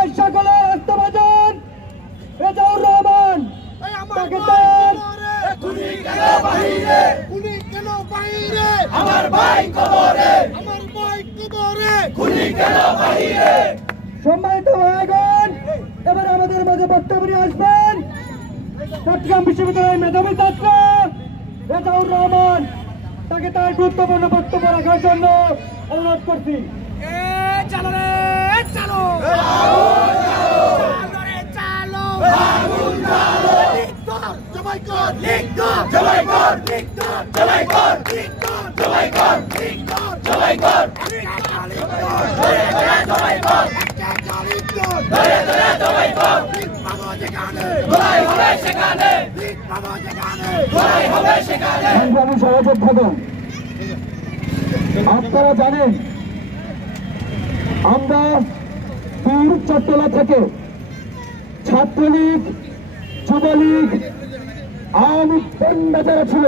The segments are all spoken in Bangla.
আমাদের সকলের আত্মবাদন রেজাউর রহমান তাকে তার আমার ভাই কবরে সম্মানিত ভাইগণ, এবার আমাদের মাঝে বক্তব্য নিয়ে আসবেন চট্টগ্রাম বিশ্ববিদ্যালয়ের মেধাবী ছাত্র রেজাউর রহমান। তাকে তার গুরুত্বপূর্ণ বক্তব্য রাখার জন্য অনুরোধ করছি। আপনারা জানেন আমরা বীর চট্টলা থেকে ছাত্রলীগ, যুবলীগ, আওয়ামী পান্ডা যারা ছিল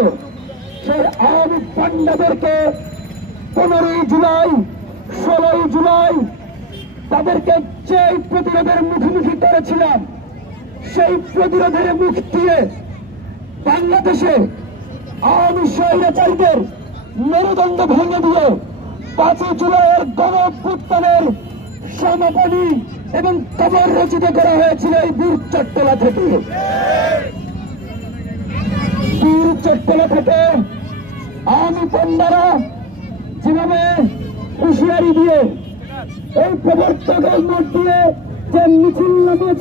সেই আওয়ামী পান্ডাদেরকে 15 জুলাই 16 জুলাই তাদেরকে যে প্রতিরোধের মুখোমুখি করেছিলাম সেই প্রতিরোধের মুখ দিয়ে বাংলাদেশে আওয়ামী স্বৈরাচারীদের মেরুদণ্ড ভেঙে দিয়ে 5 জুলাইয়ের গণঅভ্যুত্থানের সমাপনী এবং কবর রচিত করা হয়েছিল এই বীর চট্টলা থেকে। বীর চট্টলা থেকে আওয়ামী পান্ডারা যেভাবে হুঁশিয়ারি দিয়ে এই প্রবর্তকের মধ্যে যে মিছিল নামিয়েছে